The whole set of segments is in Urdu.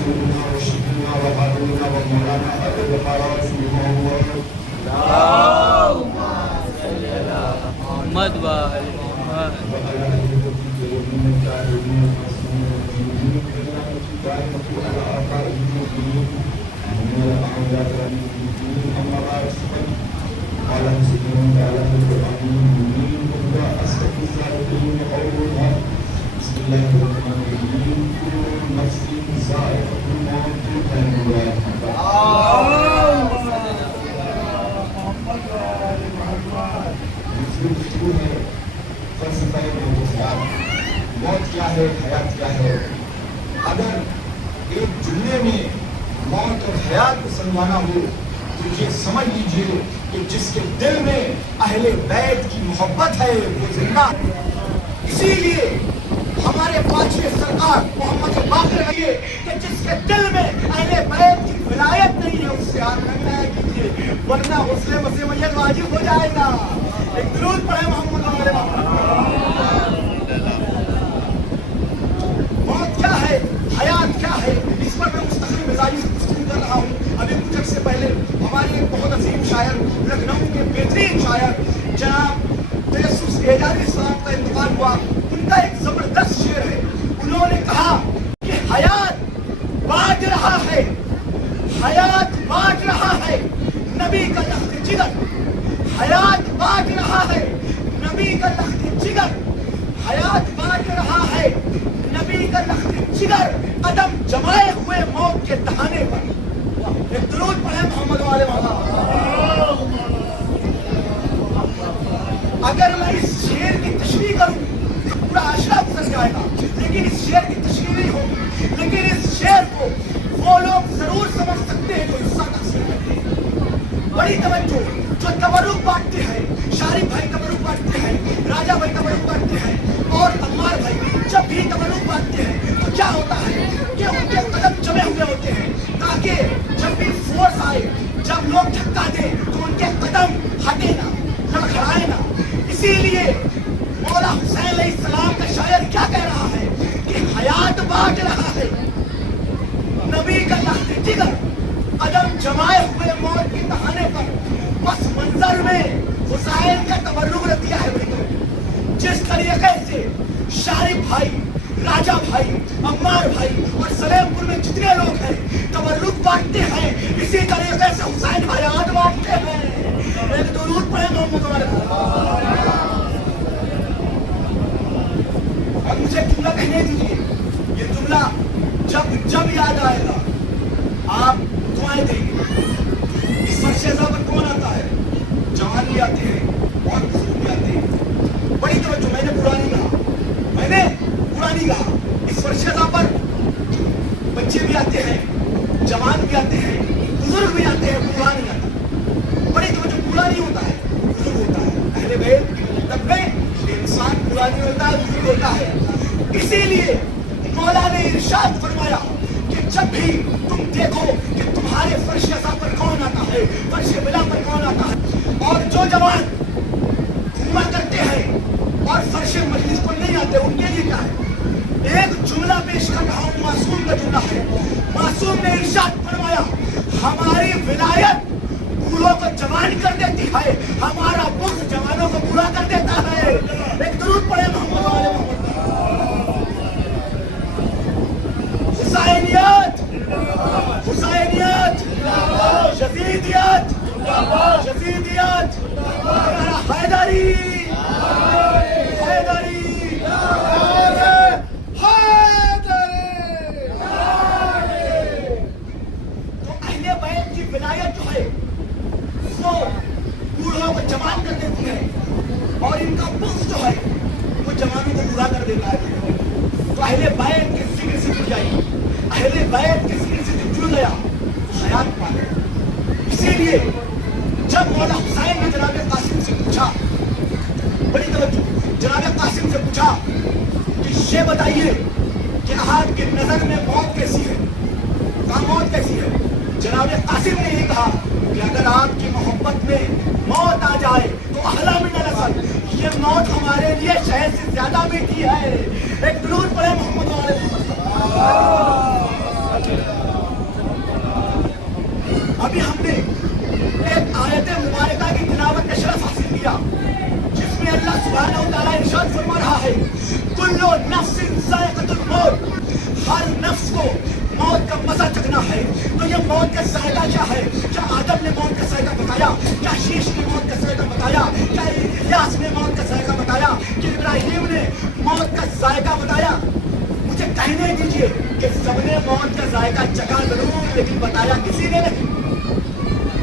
سيدنا وشفيعنا وحبيبنا ومولانا ابي القاسم محمد اللهم صل على محمد وآل محمد وعلى آله وصحبه الطاهرين المعصومين على آثارهم المؤمنين من الأعداء المؤمنين أما بعد قال سيدنا تعالى في القرآن المبين وهو أصدق الصادقين قولها بسم الله الرحمن الرحيم كل نفس ذائقة الموت موت کیا ہے حیات کیا ہے اگر ایک جملے میں موت اور حیات کو سمجھانا ہو تو یہ سمجھ لیجئے کہ جس کے دل میں اہل بیت کی محبت ہے وہ زندہ ہے. اسی لیے ہمارے پانچویں سرکار محمد باقر رہیے کہ جس کے دل میں اہل بیت کی ولایت نہیں ہے اس سے ہاتھ نہ ملایا کیجیے ورنہ غسل مسیحیت واجب ہو جائے گا. ایک درود پڑھے محمد ہمارے موت کیا ہے حیات کیا ہے اس پر میں مستقل مزاجی سے گفتگو کر رہا ہوں. ابھی کچھ عرصے پہلے ہمارے ایک بہت عظیم شاعر لکھنؤ کے بہترین شاعر جناب تیسس اعجازی صاحب کا انتقال ہوا. ان کا ایک زبردست شعر ہے. انہوں نے کہا کہ حیات بانٹ رہا ہے حیات بانٹ رہا ہے نبی کا لخت جگر حیات بانٹ رہا ہے نبی کا لخت جگر حیات بانٹ رہا ہے نبی کا لخت جگر قدم جمائے ہوئے موت کے دہانے پر. ایک درود پڑھے محمد والے مولا. اگر میں اس شعر کی تشریح کروں تو پورا عشرہ گزر جائے گا لیکن اس شعر کی تشریح نہیں ہوگی. لیکن اس شعر کو وہ لوگ ضرور سمجھ سکتے ہیں جو حصہ تقسیم کرتے ہیں. بڑی توجہ جو تبرک بانٹتے ہیں شارف بھائی تبرک بانٹتے ہیں راجہ بھائی تبرک بانٹتے ہیں اور عمار بھائی جب بھی تبرک بانٹتے ہیں تو کیا ہوتا ہے کہ ان کے قدم جمے ہوئے ہوتے ہیں تاکہ جب بھی فورس آئے جب لوگ دھکا دیں تو ان کے قدم ہٹے نہ لڑکھڑائے نہ. اسی لیے مولا حسین علیہ السلام کا شاعر کیا کہہ رہا ہے کہ حیات بانٹ رہا ہے نبی کا لخت جگر قدم جمائے ہوئے موت کے دہانے پر. پس منظر میں حسین کا تبرک رکھ دیا ہے. جس طریقے سے شارف بھائی راجہ بھائی عمار بھائی اور سلیم پور میں جتنے لوگ ہیں تبرک بانٹتے ہیں اسی طریقے سے حسین حیات بانٹتے ہیں. ایک درود پڑھے محمد والے. اور مجھے جملہ کہنے دیجیے یہ جملہ جب یاد آئے گا آپ دعائیں دیں گے. اس فرش ازا پر کون آتا ہے؟ جوان بھی آتے ہیں اور بزرگ بھی آتے ہیں. بڑی توجہ میں نے پرانی کہا اس فرش ازا پر بچے بھی آتے ہیں جوان بھی آتے ہیں بزرگ بھی آتے ہیں بوڑھا نہیں آتا. بڑی توجہ بوڑھا نہیں ہوتا ہے بزرگ ہوتا ہے. اہل بیت کی مطلب میں انسان بوڑھا نہیں ہوتا ہے بزرگ ہوتا ہے. اسی لیے مولا نے ارشاد فرمایا کہ جب بھی تم دیکھو کہ تمہارے فرش ازا پر کون آتا ہے فرش بلا پر کون آتا ہے اور جو جوان گھوما کرتے ہیں اور فرش مجلس پر نہیں آتے ان کے لیے کیا ہے. ایک جملہ پیش کر رہا ہوں معصوم کا جملہ ہے. معصوم نے ارشاد فرمایا ہماری ولایت بوڑھوں کو جوان کر دیتی ہے ہمارا بغض جوانوں کو بوڑھا کر دیتا ہے. ایک درود پڑھے محمد والے محمد. حسینیت حسینیت شفیدیت شفیدیت حیدری حیدری تو اہل بیت کی ولایت جو ہے وہ بوڑھوں کو جوان کر دیتی ہے اور ان کا بغض جو ہے وہ جوانوں کو بوڑھا کر دیتا ہے. تو اہل بیت کے ذکر سے جڑ جائیے. اہل بیت کے ذکر سے جڑ گیا تو حیات پا گیا. اسی لیے جب مولا حسین نے جناب قاسم سے پوچھا بڑی توجہ جناب قاسم سے پوچھا کہ یہ بتائیے کہ آپ کی نظر میں موت کیسی ہے کہاں موت کیسی ہے. جناب قاسم نے یہ کہا کہ اگر آپ کی محبت میں موت آ جائے تو احلا من الاسد یہ موت ہمارے لیے شہد سے زیادہ میٹھی ہے. ایک درود پڑھے محمد والے محمد. کہنے دیجیے کہ سب نے موت کا ذائقہ چکھا ضرور لیکن بتایا کسی نے نہیں،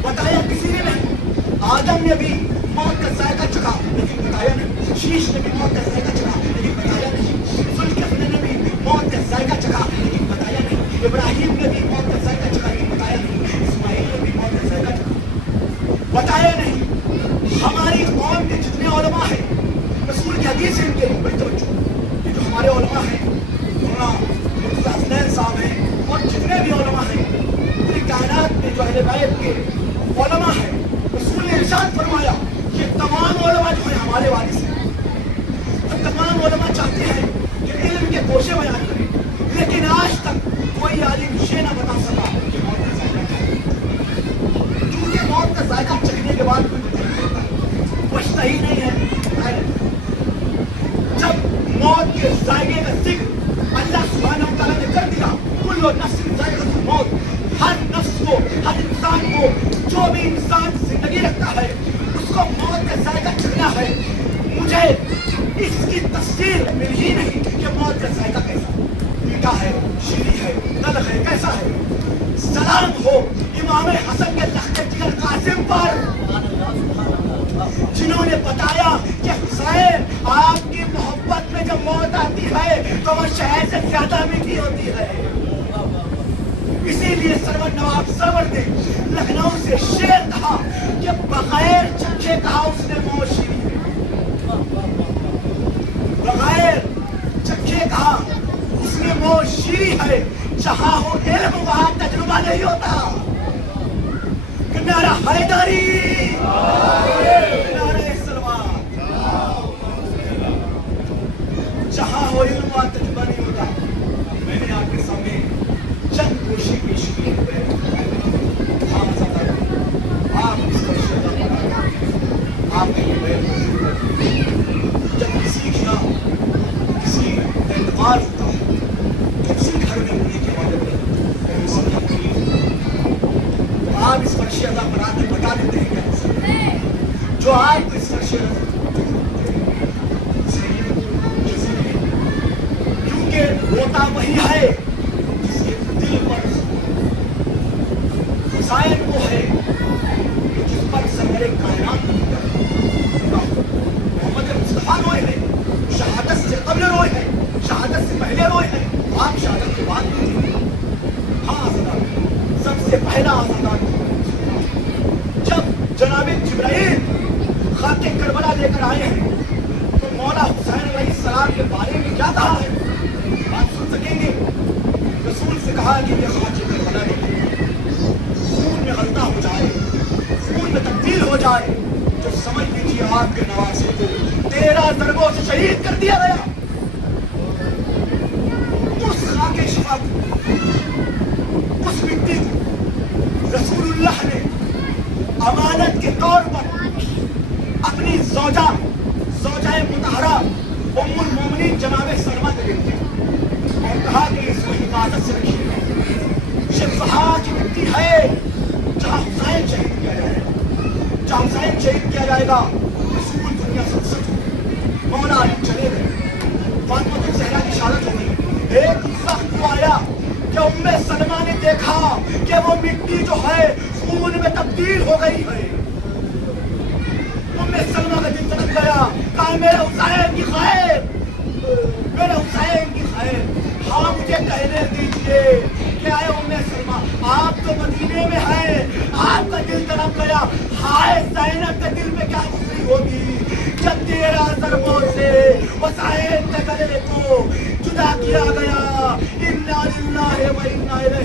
بتایا کسی نے نہیں۔ آدم نے بھی موت کا ذائقہ چکھا لیکن بتایا نہیں، شیش نے بھی موت کا ذائقہ چکھا لیکن بتایا نہیں، ذوالکفل نے بھی موت کا ذائقہ چکھا لیکن بتایا نہیں، ابراہیم نے بھی موت کا ذائقہ چکھا لیکن بتایا نہیں، اسماعیل نے بھی موت کا ذائقہ چکھا بتایا نہیں۔ ہماری قوم کے جتنے علماء ہیں، رسول کی حدیث ان کے بڑی توجہ، یہ جو ہمارے علماء ہیں، مولانا مرتضیٰ حسنین صاحب ہیں اور جتنے بھی علماء ہیں، پوری کائنات میں جو اہل بیت کے علماء ہیں، رسول نے ارشاد فرمایا کہ تمام علماء جو ہیں ہمارے وارث ہیں، اور تمام علماء چاہتے ہیں کہ علم کے گوشے بیان کریں، لیکن آج تک کوئی عالم یہ نہ بتا سکا کہ موت کا ذائقہ کیا ہے، کیونکہ موت کا ذائقہ چکھنے کے بعد بچتا ہی نہیں ہے۔ جب موت کے ذائقے کا ذکر اللہ سبحانہ و تعالیٰ نے کر دیا، کل نفس ذائقۃ الموت، ہر نفس کو، ہر انسان کو، جو بھی انسان زندگی رکھتا ہے اس کو موت کا ذائقہ چکھنا ہے۔ مجھے اس کی تفصیل مل ہی نہیں کہ موت کا ذائقہ کیسا، میٹھا ہے، شیریں ہے، تلخ ہے، کیسا ہے۔ سلام ہو امام حسن کے لخت جگر قاسم پر، جنہوں نے بتایا کہ حسین آپ کی محبت میں جب موت آتی ہے تو وہ شہد سے زیادہ میٹھی ہوتی ہے۔ اسی لیے سرور نواب سرور نے لکھنؤ سے شعر کہا کہ بغیر چکھے کہا اس نے موت شیریں ہے، بغیر چکھے کہا اس نے موت شیریں ہے۔ جہاں ہو علم وہاں تجربہ نہیں ہوتا۔ نعرہ حیدری، نعرہ سلوان، جہاں ہو علم وہاں تجربہ نہیں ہوتا۔ میں نے آپ کے سامنے چند کوشی پیش کی ہے، آپ اس کا شکر آپ کے لیے جب کسی کی کسی اعتبار ہوتا کسی گھر میں ہونے کی عادت آپ اس فرش ادا بتا دیتے ہیں کیا جو آپ اس فرش کیونکہ روتا وہی ہے جس کے دل پر حسین وہ ہے جس پر سرور کائنات محمد مصطفیٰ روئے ہیں، شہادت سے قبل روئے ہیں، شہادت سے پہلے روئے ہیں، آپ شہادت کے بعد روئے ہیں۔ ہاں آزادار سب سے پہلا آزادار جب جناب جبرائیل خاک کربلا لے کر آئے ہیں تو مولا حسین علیہ السلام کے بارے میں کیا کہا ہے آپ سن سکیں گے۔ رسول سے کہا کہ یہ خاک کربلا خون میں غلطہ ہو جائے، خون میں تبدیل ہو جائے تو سمجھ لیجیے آپ کے نواسے کو 13 ضربوں سے شہید کر دیا گیا۔ اس خاک شفا کو، اس مٹی کو رسول اللہ نے امانت کے طور پر اپنی زوجہ مطہرہ ام المومنین جناب سلمہ کو دے دیا اور کہا کہ اس کو حفاظت سے رکھیے گا۔ شفاء کی مٹی ہے جہاں حسین شہید کیا جائے گا، جہاں حسین شہید کیا جائے گا۔ رسول دنیا سے رخصت ہوئے، مولا علی چلے گئے، فاطمہ الزہرا کی شہادت ہو گئی۔ ایک وقت وہ آیا کہ ام سلمہ نے دیکھا کہ وہ مٹی جو ہے خون میں تبدیل ہو گئی ہے۔ ام سلمہ کا دل تڑپ گیا، کہا میرے حسین کی خیر، میرے حسین کی خیر۔ ہاں مجھے کہنے دیجیے کہ آئے ام سلمہ آپ تو مدینے میں ہیں، آپ کا دل تڑپ گیا، ہائے زینب کے دل میں کیا گزری ہوگی جب 13 ضربوں سے حسین کے گلے کو جدا کیا گیا۔ انا للہ و انا الیہ